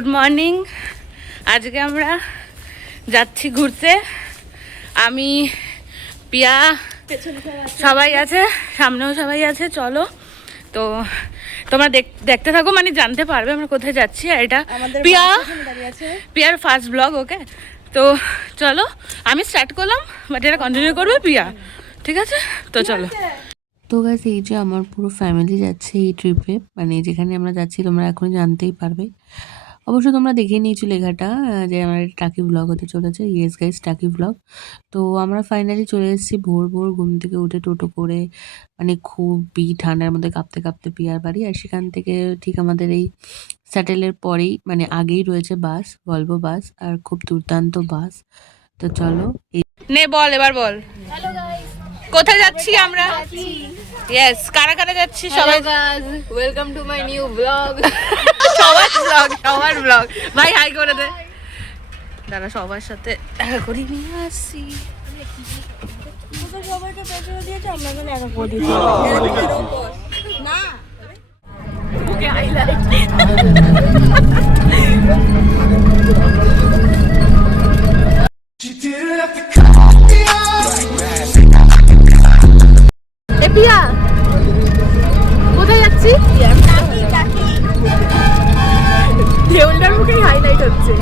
Good morning. আজকে আমরা যাচ্ছি ঘুরতে। আমি, পিয়া, সবাই আছে, সামনেও সবাই আছে। চলো, তো তোমরা দেখতে থাকো, মানে জানতে পারবে আমরা কোথায় যাচ্ছি। আর এটা পিয়ার ফার্স্ট ব্লগ। ওকে, তো চলো, আমি স্টার্ট করলাম, বাট এটা কন্টিনিউ করবে পিয়া, ঠিক আছে? তো চলো। তো গাইস, এই যে আমার পুরো ফ্যামিলি যাচ্ছে এই ট্রিপে, মানে যেখানে আমরা যাচ্ছি তোমরা এখন জানতেই পারবে। অবশ্য তোমরা দেখে নিয়েছো লেখাটা যে আমার টাকি ব্লগ হতে চলেছে। ইয়েস গাইস, টাকি ব্লগ। তো আমরা ফাইনালি চলে এসেছি ভোর ভোর ঘুম থেকে উঠে টোটো করে, মানে খুবই ঠান্ডার মধ্যে কাঁপতে কাঁপতে পিয়ার বাড়ি। আর সেখান থেকে ঠিক আমাদের এই স্যাটেলের পরেই, মানে আগেই রয়েছে বাস, ভলভো বাস, আর খুব দুর্দান্ত বাস। তো চলো নে বল, এবার বল কোথায় যাচ্ছি আমরা। ইয়েস, কারা কারা যাচ্ছি সবাই। Welcome to my new blog. সবার ব্লগ। ভাই হাই করে দে। দাদা সবার সাথে দেখা করি নিয়ে আসছি। পিয়া কোথায় যাচ্ছি? দেউলটার মুখে হাইলাইট হচ্ছে।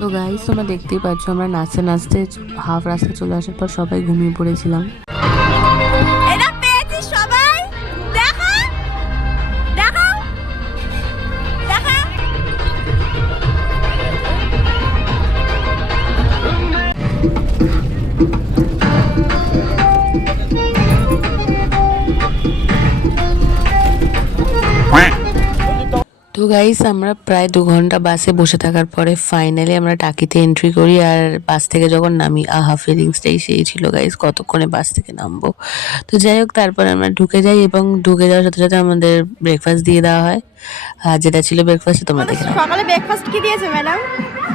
তো গাইস, তোমরা দেখতেই পাচ্ছ আমরা নাচতে নাচতে হাফ রাস্তা চলে আসার পর সবাই ঘুমিয়ে পড়েছিলাম। তো গাইস, আমরা প্রায় 2 ঘন্টা বাসে বসে থাকার পরে ফাইনালি আমরা টাকিতে এন্ট্রি করি। আর বাস থেকে যখন নামি, আহা ফিলিংসটাই সেই ছিল গাইস, কতক্ষণে বাস থেকে নামবো। তো যাই হোক, তারপর আমরা ঢুকে যাই এবং ঢুকে যাওয়ার সাথে সাথে আমাদের ব্রেকফাস্ট দিয়ে দেওয়া হয়। আর যেটা ছিল ব্রেকফাস্টে তোমরা দেখে নাও। সকালে ব্রেকফাস্ট কি দিয়েছে ম্যাডাম?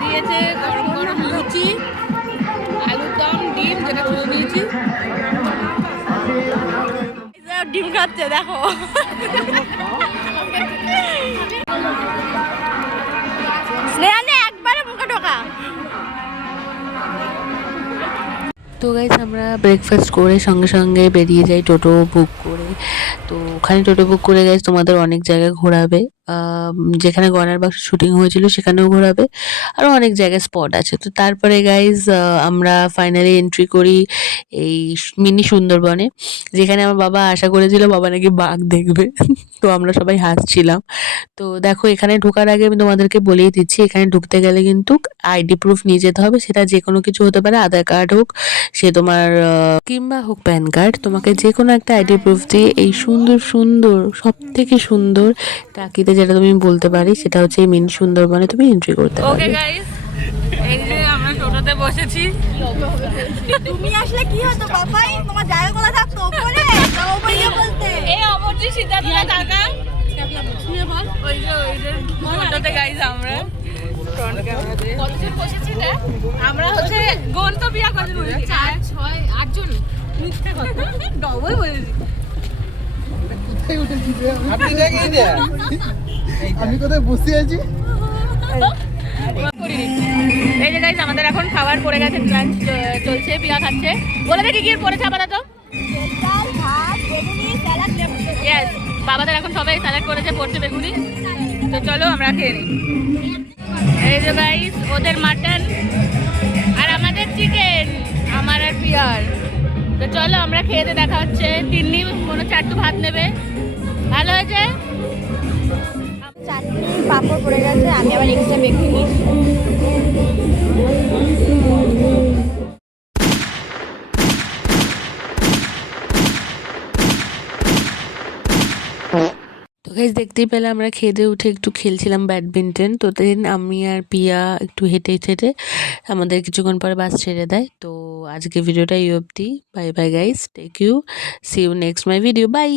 দিয়েছে গরম গরম লুচি, আলুর দম, ডিম, যেটা খুলে নিয়েছি। ডিম খাচ্ছে দেখো। স্নেহানে একবারে মুখে ঢোকা। তো গাইস, আমরা ব্রেকফাস্ট করে সঙ্গে সঙ্গে বেরিয়ে যাই টোটো বুক করে। তো ওখানে টোটো বুক করে গাইস তোমাদের অনেক জায়গায় ঘোরাবে। যেখানে গয়নার বাক্স শুটিং হয়েছিল সেখানেও ঘোরাবে, আরও অনেক জায়গায় স্পট আছে। তো তারপরে গাইস, আমরা ফাইনালি এন্ট্রি করি এই মিনি সুন্দরবনে, যেখানে আমার বাবা আশা করেছিল বাবা নাকি বাঘ দেখবে। তো আমরা সবাই হাসছিলাম। তো দেখো, এখানে ঢোকার আগে আমি তোমাদেরকে বলেই দিচ্ছি, এখানে ঢুকতে গেলে কিন্তু আইডি প্রুফ নিয়ে যেতে হবে। সেটা যে কোনো কিছু হতে পারে, আধার কার্ড হোক, সে তোমার কিংবা হোক প্যান কার্ড। তোমাকে যে কোনো একটা আইডি প্রুফ দিয়ে এই সুন্দর সুন্দর, সব থেকে সুন্দর টাকিতে, যেটা তুমি বলতে পারি, সেটা হচ্ছে এই মিনি সুন্দরবনে তুমি এন্ট্রি করতে ওকে পারবে। গাইস, এই যে আমরা টোটোতে বসেছি। তুমি আসলে কি হতো বাবাই? তোমার জায়গাগুলো থাকতো উপরে, উপরে বলতে। এই অমরজি সিদ্ধার্থ কাকা, ওই যে টোটোতে গাইস আমরা ফ্রন্ট ক্যামেরাতে কতজন বসেছি রে? আমরা হচ্ছে গন্ত বিয়া কতজন বসেছি? 4, 6, 8 জন। মিথ্যে কথা, ডবল বলেছি। আপনি দেখেই দেন আমি কোথায় বসে আছি। এই যে গাইস, আমাদের এখন খাবার পড়ে গেছে, লাঞ্চ চলছে, পিয়া খাচ্ছে। বলে দেখি কি পড়েছে আপাতত। ইয়েস, বাবাদের এখন সবাই স্যালাড করেছে, পড়ছে বেগুনি। তো চলো আমরা খেয়ে নিই। এই যে গাইস, ওদের মাটন আর আমাদের চিকেন, আমার আর পিয়ার। তো চলো আমরা খেয়ে দেখা হচ্ছে। তিন্নি মনে হচ্ছে একটু ভাত নেবে, ভালো হয়েছে। চাটনি পাঁপড় পড়ে গেছে, আমি আবার এক্সট্রা বেগুনি নিয়েছি। তো গাইজ দেখতেই পেলে আমরা খেয়ে দিয়ে উঠে একটু খেলছিলাম ব্যাডমিন্টন। তো দেন আমি আর পিয়া একটু হেঁটে হেঁটে আমাদের কিছুক্ষণ পরে বাস ছেড়ে দেয়। তো আজকে ভিডিওটা এই অবধি। Bye bye guys, take you, see you next my video, by.